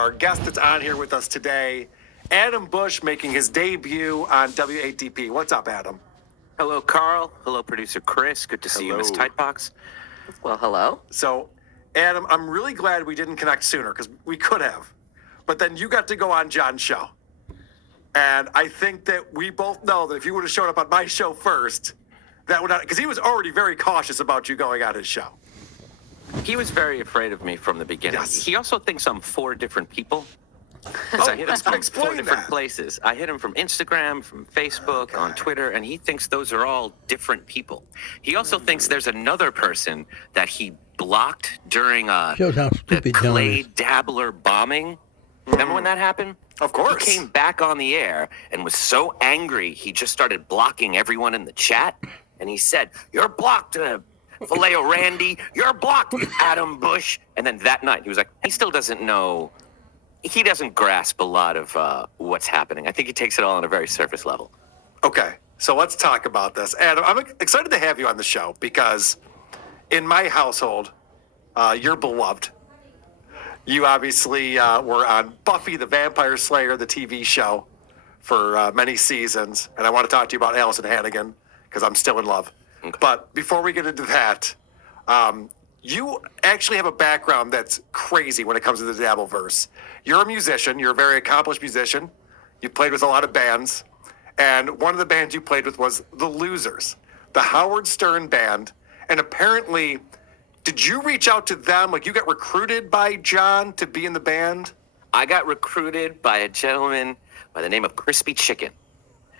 Our guest that's on here with us today, Adam Bush, making his debut on WATP. What's up, Adam? Hello, Carl. Hello, producer Chris. Good to see you, Miss Tightbox. Well, hello. So, Adam, I'm really glad we didn't connect sooner because we could have. But then you got to go on John's show. And I think that we both know that if you would have shown up on my show first, that would not, because he was already very cautious about you going on his show. He was very afraid of me from the beginning. Yes. He also thinks I'm 4 different people. I hit him from explain 4 different that. places. I hit him from Instagram, from Facebook, on Twitter, and he thinks those are all different people. He also thinks there's another person that he blocked during Shows how the stupid John Clay is. Dabbler bombing. Remember when that happened? Of course. He came back on the air and was so angry, he just started blocking everyone in the chat. And he said, "You're blocked, Filet Randy. You're blocked, Adam Bush." And then that night, he was like, he still doesn't know. He doesn't grasp a lot of what's happening. I think he takes it all on a very surface level. Okay, so let's talk about this. Adam, I'm excited to have you on the show because in my household, you're beloved. You obviously were on Buffy the Vampire Slayer, the TV show, for many seasons. And I want to talk to you about Allison Hannigan because I'm still in love. Okay. But before we get into that, you actually have a background that's crazy when it comes to the Dabbleverse. You're a musician. You're a very accomplished musician. You've played with a lot of bands. And one of the bands you played with was The Losers, the Howard Stern band. And apparently, did you reach out to them? Like, you got recruited by John to be in the band? I got recruited by a gentleman by the name of Crispy Chicken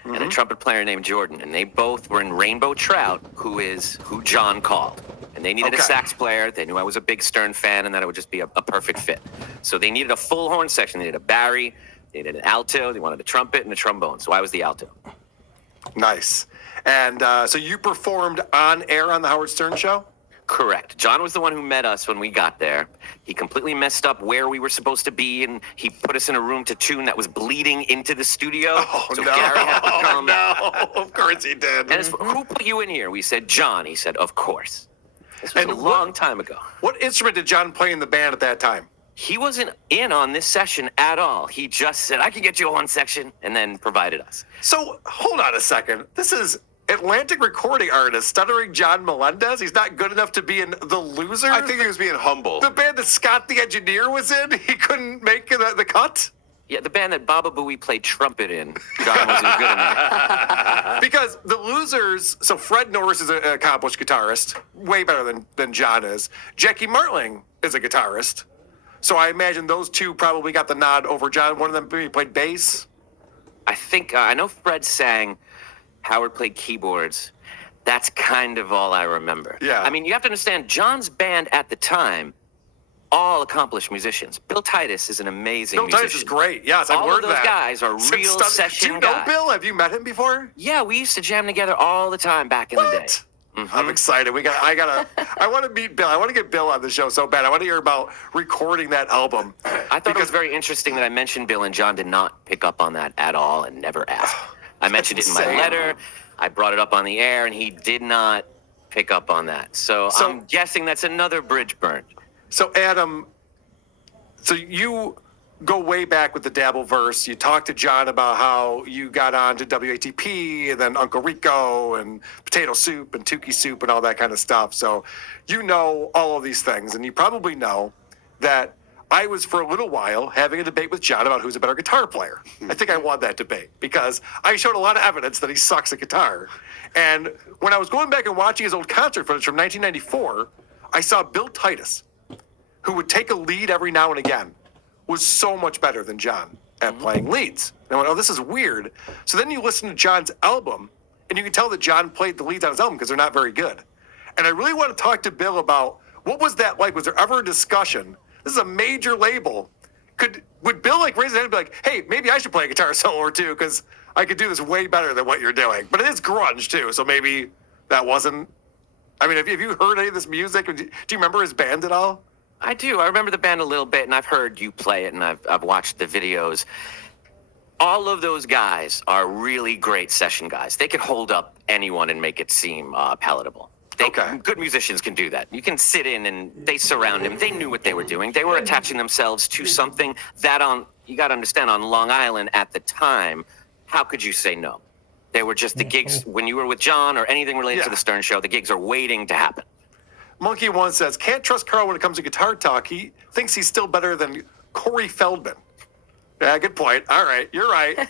and a trumpet player named Jordan. And they both were in Rainbow Trout, who John called. And they needed a sax player. They knew I was a big Stern fan and that it would just be a perfect fit. So they needed a full horn section. They needed a bari, they needed an alto, they wanted a trumpet and a trombone. So I was the alto. Nice. And so you performed on air on the Howard Stern show? Correct. John was the one who met us when we got there. He completely messed up where we were supposed to be, and he put us in a room to tune that was bleeding into the studio. Oh, so no. Gary had to come. No. Of course he did. And who put you in here? We said, John. He said, of course. This was And a long time ago. What instrument did John play in the band at that time? He wasn't in on this session at all. He just said, I can get you a horn section, and then provided us. So, hold on a second. This is Atlantic recording artist, stuttering John Melendez. He's not good enough to be in The Losers? I think he was being humble. The band that Scott the Engineer was in, he couldn't make the cut? Yeah, the band that Baba Booey played trumpet in, John wasn't good enough. Because The Losers, so Fred Norris is an accomplished guitarist, way better than John is. Jackie Martling is a guitarist. So I imagine those two probably got the nod over John. One of them maybe played bass. I think, I know Fred sang, Howard played keyboards. That's kind of all I remember. Yeah. I mean, you have to understand, John's band at the time, all accomplished musicians. Bill Titus is an amazing musician. Bill Titus is great. Yes, I've all learned of those that. guys are real session Do you know guys. Bill? Have you met him before? Yeah, we used to jam together all the time back in the day. What? I'm excited. I want to meet Bill. I want to get Bill on the show so bad. I want to hear about recording that album. I thought it was very interesting that I mentioned Bill and John did not pick up on that at all and never asked. I mentioned it in my insane. letter. I brought it up on the air, and he did not pick up on that. So I'm guessing that's another bridge burned. So, Adam, so you go way back with the Dabbleverse. You talked to John about how you got on to WATP and then Uncle Rico and Potato Soup and Tukey Soup and all that kind of stuff. So you know all of these things. And you probably know that I was for a little while having a debate with John about who's a better guitar player. I think I won that debate because I showed a lot of evidence that he sucks at guitar. And when I was going back and watching his old concert footage from 1994, I saw Bill Titus, who would take a lead every now and again, was so much better than John at playing leads. And I went, oh, this is weird. So then you listen to John's album, and you can tell that John played the leads on his album because they're not very good. And I really want to talk to Bill about what was that like? Was there ever a discussion? This is a major label. Would Bill raise his hand and be like, hey, maybe I should play a guitar solo or two because I could do this way better than what you're doing. But it is grunge too, so maybe that wasn't. I mean, have you heard any of this music? Do you remember his band at all? I do. I remember the band a little bit, and I've heard you play it, and I've watched the videos. All of those guys are really great session guys. They could hold up anyone and make it seem palatable. Okay. Good musicians can do that. You can sit in and they surround him. They knew what they were doing. They were attaching themselves to something that you got to understand, on Long Island at the time, how could you say no? They were just the gigs when you were with John or anything related to the Stern Show, the gigs are waiting to happen. Monkey One says, can't trust Carl when it comes to guitar talk. He thinks he's still better than Corey Feldman. Yeah, good point. All right, you're right.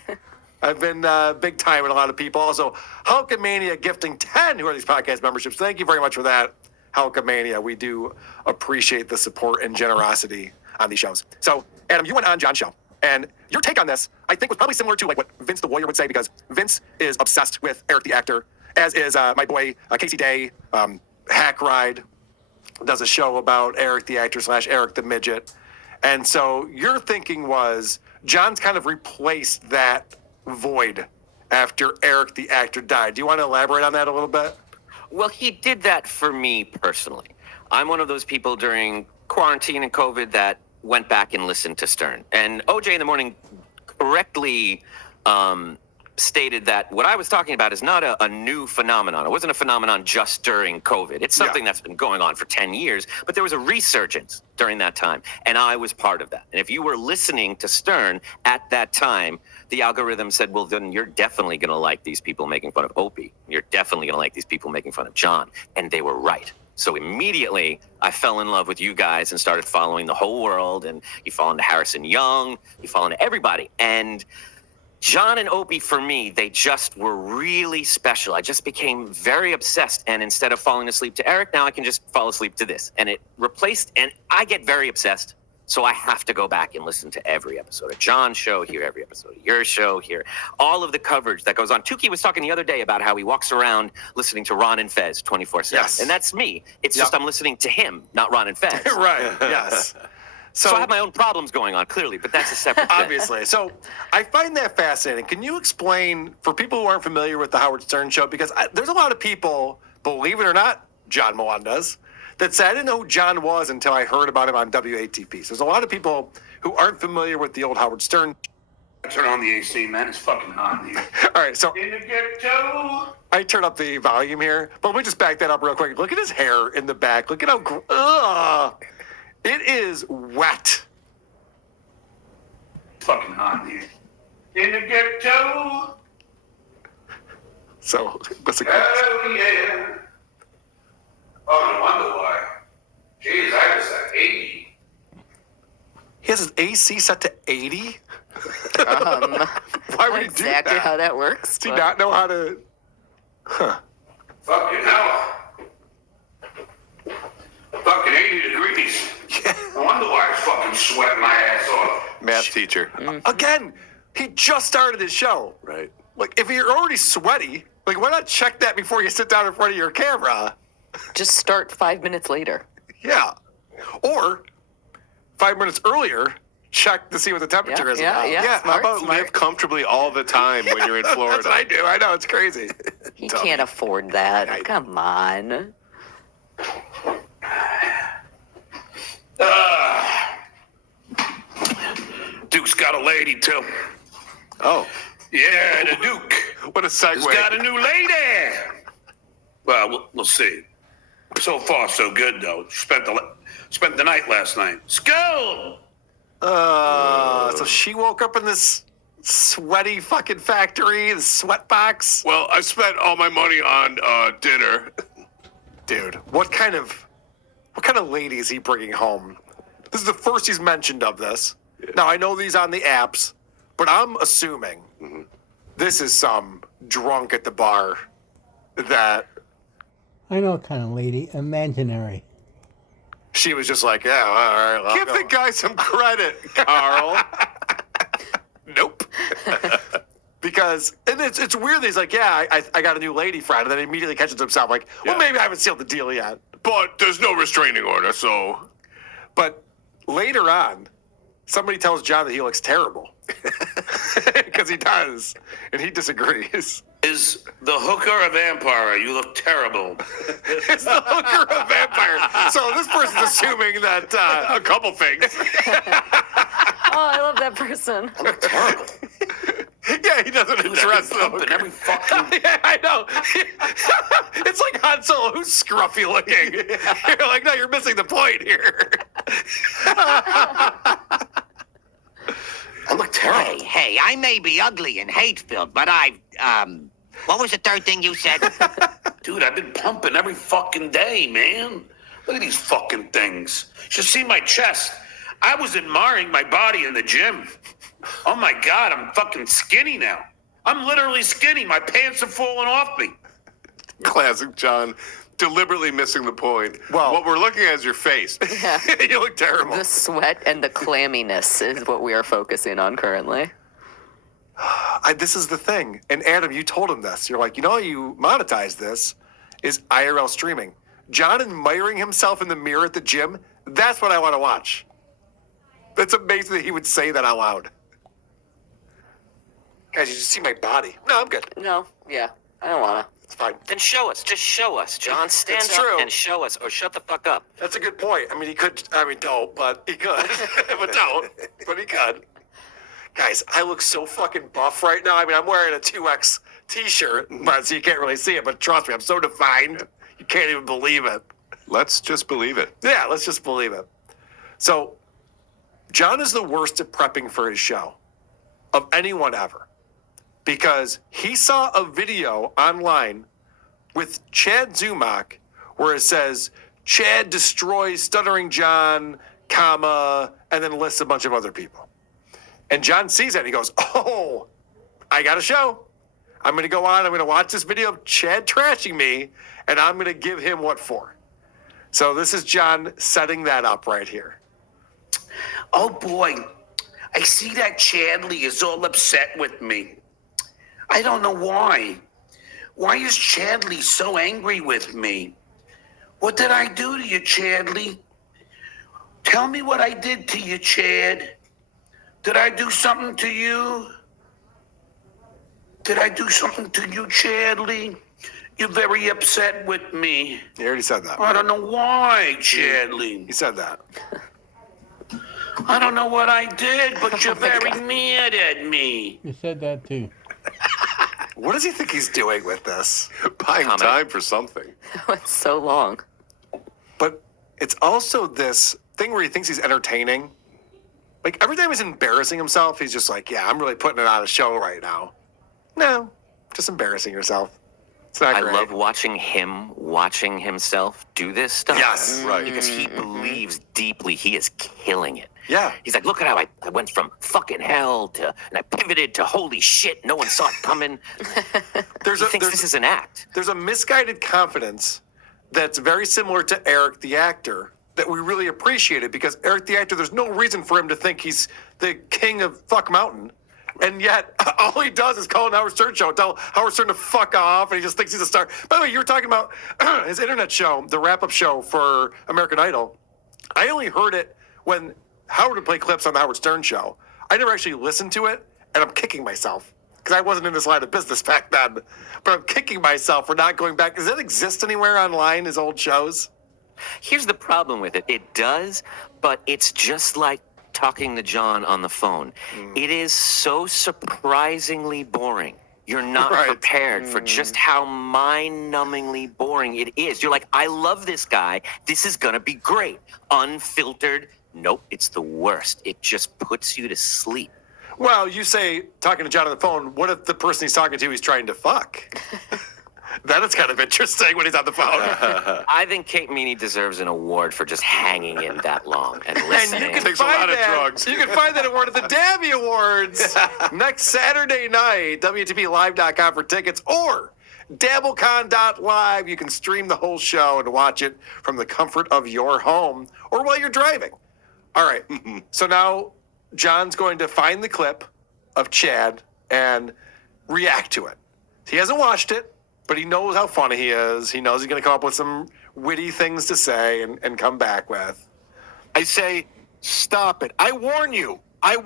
I've been big time with a lot of people. Also, Hulkamania gifting 10 who are these podcast memberships. Thank you very much for that, Hulkamania. We do appreciate the support and generosity on these shows. So, Adam, you went on John's show, and your take on this, I think, was probably similar to like what Vince the Warrior would say, because Vince is obsessed with Eric the actor, as is my boy Casey Day. Hack Ride does a show about Eric the actor / Eric the midget. And so your thinking was John's kind of replaced that void after Eric the actor died. Do you want to elaborate on that a little bit? Well, he did that for me personally. I'm one of those people during quarantine and COVID that went back and listened to Stern. And OJ in the Morning correctly stated that what I was talking about is not a new phenomenon. It wasn't a phenomenon just during COVID. It's something that's been going on for 10 years, but there was a resurgence during that time, and I was part of that. And if you were listening to Stern at that time, the algorithm said, well, then you're definitely going to like these people making fun of Opie. You're definitely going to like these people making fun of John. And they were right. So immediately, I fell in love with you guys and started following the whole world. And you fall into Harrison Young, you fall into everybody. And John and Opie, for me, they just were really special. I just became very obsessed. And instead of falling asleep to Eric, now I can just fall asleep to this. And it replaced, and I get very obsessed. So I have to go back and listen to every episode of John's show, hear every episode of your show, hear all of the coverage that goes on. Tukey was talking the other day about how he walks around listening to Ron and Fez 24/7. Yes. And that's me. It's just I'm listening to him, not Ron and Fez. Right, yes. So I have my own problems going on, clearly, but that's a separate thing. Obviously. So I find that fascinating. Can you explain, for people who aren't familiar with the Howard Stern show, because there's a lot of people, believe it or not, John Milan does, that say, I didn't know who John was until I heard about him on WATP. So there's a lot of people who aren't familiar with the old Howard Stern. Turn on the AC, man. It's fucking hot in here. All right, so In the ghetto. I turn up the volume here, but let me just back that up real quick. Look at his hair in the back. Look at how... It is wet. Fucking hot in here. In the ghetto. So, listen. Oh, yeah. Oh, no wonder why. Jeez, I was at 80. He has his AC set to 80? Why would he do exactly that? how that works. Does he not know how to... Huh. Fucking hell. Fucking 80 degrees. No wonder why I was fucking sweating my ass off. Math teacher. Again, he just started his show. Right. Like, if you're already sweaty, like, why not check that before you sit down in front of your camera? Just start 5 minutes later. Yeah. Or 5 minutes earlier, check to see what the temperature is. Yeah. How Smart, about Live comfortably all the time when you're in Florida. That's what I do. I know, it's crazy. He can't afford that. Come on. Duke's got a lady, too. Oh, Yeah, the Duke. What a segue. He's got a new lady. Well, we'll see. So far, so good, though. Spent the night last night. Skull! So she woke up in this sweaty fucking factory, the sweat box. well, I spent all my money on dinner. Dude, what kind of lady is he bringing home? This is the first he's mentioned of this. Now, I know these on the apps, but I'm assuming this is some drunk at the bar that I know what kind of lady, imaginary. she was just like, yeah, all right. I'll Give go. the guy some credit, Carl. Nope. Because, and it's weird that he's like, yeah, I got a new lady friend, and then he immediately catches himself like, well, Yeah. maybe I haven't sealed the deal yet. But there's no restraining order, so... But later on, somebody tells John that he looks terrible. Because he does, and he disagrees. Is the hooker a vampire? You look terrible. It's the hooker of vampire. So this person's assuming that A couple things. Oh, I love that person. yeah, Yeah, he doesn't Dude, address I've been pumping every fucking. Yeah, I know. It's like Han Solo, who's scruffy looking. You're like, no, you're missing the point here. I look terrible. Hey, I may be ugly and hate-filled, but what was the third thing you said? Dude, I've been pumping every fucking day, man. Look at these fucking things. You should see my chest. I was admiring my body in the gym. Oh my God, I'm fucking skinny now. I'm literally skinny. My pants have fallen off me. Classic John, deliberately missing the point. Well- what we're looking at is your face. You look terrible. The sweat and the clamminess is what we are focusing on currently. This is the thing. And Adam, you told him this. You're like, you know how you monetize this is IRL streaming. John admiring himself in the mirror at the gym, that's what I want to watch. That's amazing that he would say that out loud. Guys, you just see my body. No, I'm good. No, yeah, I don't wanna. It's fine. Then show us. Just show us, John. Stand It's up true. and show us, or shut the fuck up. That's a good point. I mean, he could, don't, but he could. But don't, but he could. Guys, I look so fucking buff right now. I mean, I'm wearing a 2X t-shirt, but so you can't really see it, but trust me, I'm so defined, you can't even believe it. Let's just believe it. Yeah, let's just believe it. So, John is the worst at prepping for his show of anyone ever because he saw a video online with Chad Zumock where it says, Chad destroys Stuttering John, comma, and then lists a bunch of other people. And John sees that and he goes, oh, I got a show. I'm going to go on. I'm going to watch this video of Chad trashing me, and I'm going to give him what for. So this is John setting that up right here. Oh boy, I see that Chadley is all upset with me. I don't know why. Why is Chadley so angry with me? What did I do to you, Chadley? Tell me what I did to you, Chad. Did I do something to you? Did I do something to you, Chadley? You're very upset with me. He already said that. I don't know why, Chadley. He said that. I don't know what I did, but you're very mad at me. You said that too. What does he think he's doing with this? Buying Comment. time for something. It's so long. But it's also this thing where he thinks he's entertaining. Like every time he's embarrassing himself, he's just like, yeah, I'm really putting it on a show right now. No, just embarrassing yourself. It's not I great. love watching himself do this stuff. Yes. Right. Because he believes deeply he is killing it. Yeah. He's like, look at how I went from fucking hell to, and I pivoted to holy shit, no one saw it coming. There's He a thinks this is an act. there's a misguided confidence that's very similar to Eric the actor that we really appreciated because Eric the actor, there's no reason for him to think he's the king of fuck mountain. And yet, all he does is call an Howard Stern show, tell Howard Stern to fuck off, and he just thinks he's a star. By the way, you were talking about his internet show, the wrap-up show for American Idol. I only heard it when Howard would play clips on the Howard Stern show. I never actually listened to it, and I'm kicking myself because I wasn't in this line of business back then. But I'm kicking myself for not going back. Does that exist anywhere online, his old shows? Here's the problem with it. It does, but it's just like talking to John on the phone. It is so surprisingly boring. You're not Right. prepared for just how mind-numbingly boring it is. You're like, I love this guy. This is gonna be great. Unfiltered. Nope, it's the worst. It just puts you to sleep. Well, you say talking to John on the phone, what if the person he's talking to he's trying to fuck? Then it's kind of interesting when he's on the phone. I think Kate Meany deserves an award for just hanging in that long and And listening. you can Takes a find lot of that. drugs. You can find that award at the Dabby Awards next Saturday night. WTPLive.com for tickets or DabbleCon.live. You can stream the whole show and watch it from the comfort of your home or while you're driving. All right. So now John's going to find the clip of Chad and react to it. He hasn't watched it, but he knows how funny he is. He knows he's going to come up with some witty things to say and come back with. I say, stop it. I warn you. I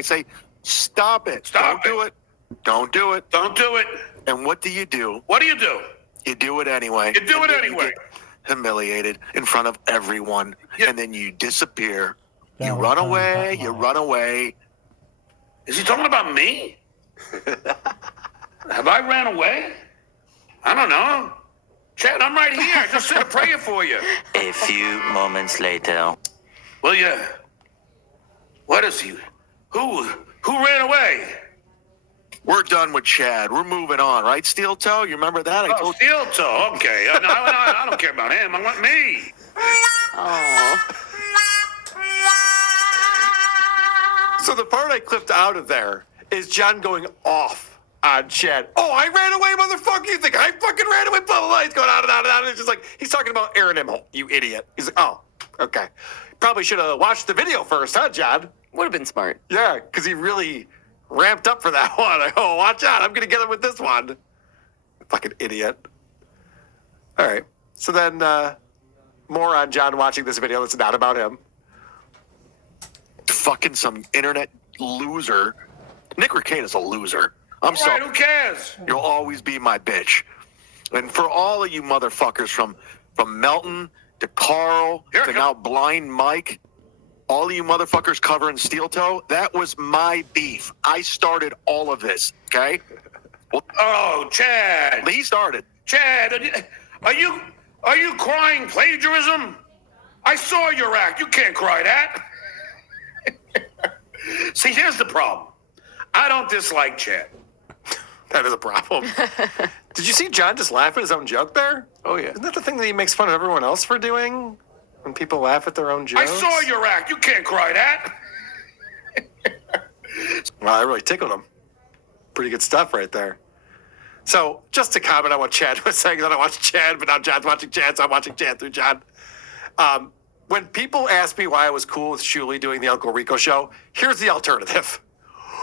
say, stop it. Stop Don't do it. Don't do it. Don't do it. And what do? You do What do? it anyway. You do And it then anyway. get humiliated in front of everyone. Yeah. And then you disappear. You That run was away. fun. You run away. Is he talking about me? Have I ran away? I don't know. Chad, I'm right here. I just said a prayer for you. A few moments later. Well, yeah. What is he? Who ran away? We're done with Chad. We're moving on, right, Steel Toe? You remember that? I Oh, told Steel Toe. Okay. No, I don't care about him. I want me. Oh. So the part I clipped out of there is John going off on Chad. Oh, I ran away, motherfucker. You think I fucking ran away? Blah, blah, blah. He's going on and on and on. It's just like, he's talking about Aaron Imholt, you idiot. He's like, oh, okay. Probably should have watched the video first, huh, John? Would have been smart. Yeah, because he really ramped up for that one. Oh, watch out. I'm going to get him with this one. Fucking idiot. All right. So then more on John watching this video that's not about him. fucking some internet loser. Nick Recaita's a loser. I'm sorry. Who cares? You'll always be my bitch. And for all of you motherfuckers from Melton to Carl to now Blind Mike, all of you motherfuckers covering Steel Toe, that was my beef. I started all of this, okay? Well, Oh, Chad. he started. Chad, are you crying plagiarism? I saw your act. You can't cry that. See, here's the problem. I don't dislike Chad. That is a problem. Did you see John just laugh at his own joke there? Oh, yeah. Isn't that the thing that he makes fun of everyone else for doing? When people laugh at their own jokes? I saw your act. You can't cry that. Well, I really tickled him. Pretty good stuff right there. So, just to comment on what Chad was saying, I don't watch Chad, but now John's watching Chad, so I'm watching Chad through John. When people ask me why I was cool with Shuli doing the Uncle Rico show, here's the alternative.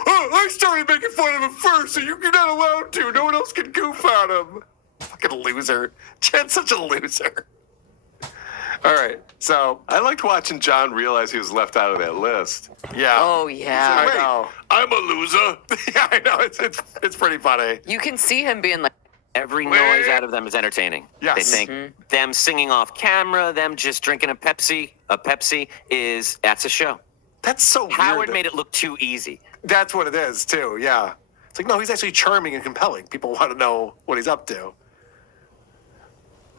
Oh, I started making fun of him first, so you're not allowed to. No one else can goof on him. Fucking loser. Chad's such a loser. All right, so I liked watching John realize he was left out of that list. yeah. Oh, yeah. I know. I'm a loser. Yeah, I know. It's pretty funny. You can see him being like, Every noise out of them is entertaining. Yes. They think them singing off camera, them just drinking a Pepsi that's a show. That's so weird. Howard made it look too easy. That's what it is, too, yeah. It's like, no, he's actually charming and compelling. People want to know what he's up to.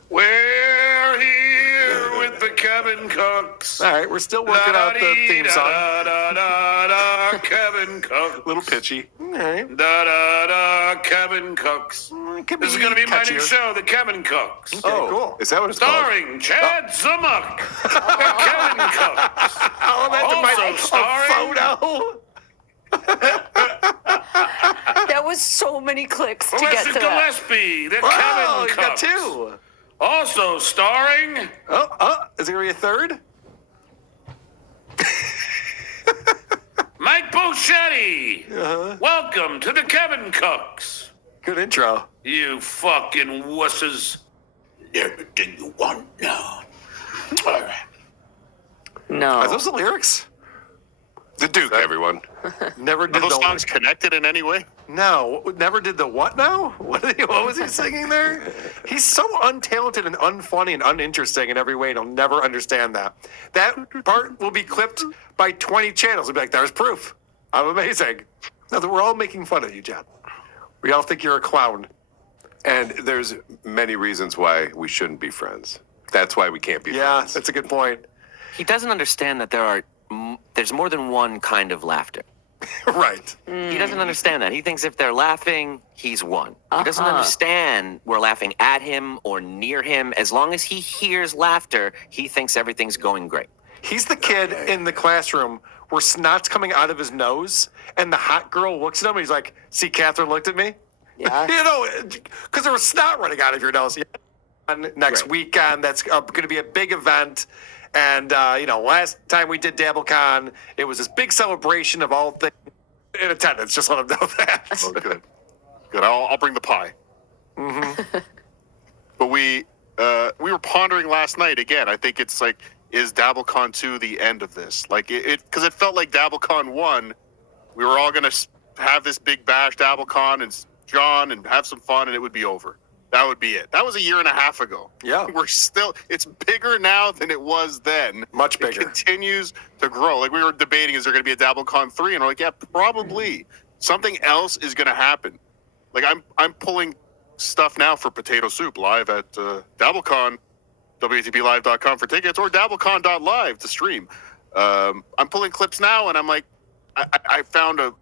We're here with the Kevin Cooks. All right, we're still working out the theme song. Da, da, da, da, Kevin Cooks. Little pitchy. All right. Da, da, da, Kevin Cooks. It could This is going to be my new catchier. show, The Kevin Cooks. Okay, cool. Is that what it's called? Starring Chad Zumach. The Kevin Cooks. Oh, that's Also a photo. that was so many clicks to get Melissa to that. Gillespie, the Oh, Kevin you got Cooks. two. Also starring Is there going to be a third? Mike Boschetti. Welcome to the Kevin Cooks. Good intro. You fucking wusses. Everything you want now. All right. No. Are those the lyrics? The Duke, everyone. Never Are did those the songs connected in any way? No, never did the what now? What was he singing there? He's so untalented and unfunny and uninteresting in every way, and he'll never understand that. That part will be clipped by 20 channels. We'll be like, there's proof. I'm amazing. No, we're all making fun of you, John. We all think you're a clown. And there's many reasons why we shouldn't be friends. That's why we can't be Yeah, friends. that's a good point. He doesn't understand that there's more than one kind of laughter. Right. He doesn't understand that. He thinks if they're laughing, he's won. He doesn't Uh-huh. understand we're laughing at him or near him. As long as he hears laughter, he thinks everything's going great. He's the kid in the classroom where snot's coming out of his nose, and the hot girl looks at him, and he's like, see, Catherine looked at me? Yeah. You know, because there was snot running out of your nose. Next Right. weekend, that's going to be a big event. And, last time we did DabbleCon, it was this big celebration of all things in attendance. Just let him know that. Oh, good. Good. I'll bring the pie. But we were pondering last night again. I think it's like, is DabbleCon 2 the end of this? Like because it felt like DabbleCon 1, we were all gonna have this big bash DabbleCon and John and have some fun and it would be over. That would be it. That was a year and a half ago. Yeah. It's bigger now than it was then. Much It bigger. continues to grow. Like we were debating, is there going to be a DabbleCon 3? And we're like, yeah, probably. something else is going to happen. Like I'm pulling stuff now for Potato Soup live at DabbleCon, WATPlive.com for tickets, or DabbleCon.live to stream. I'm pulling clips now, and I'm like, I found a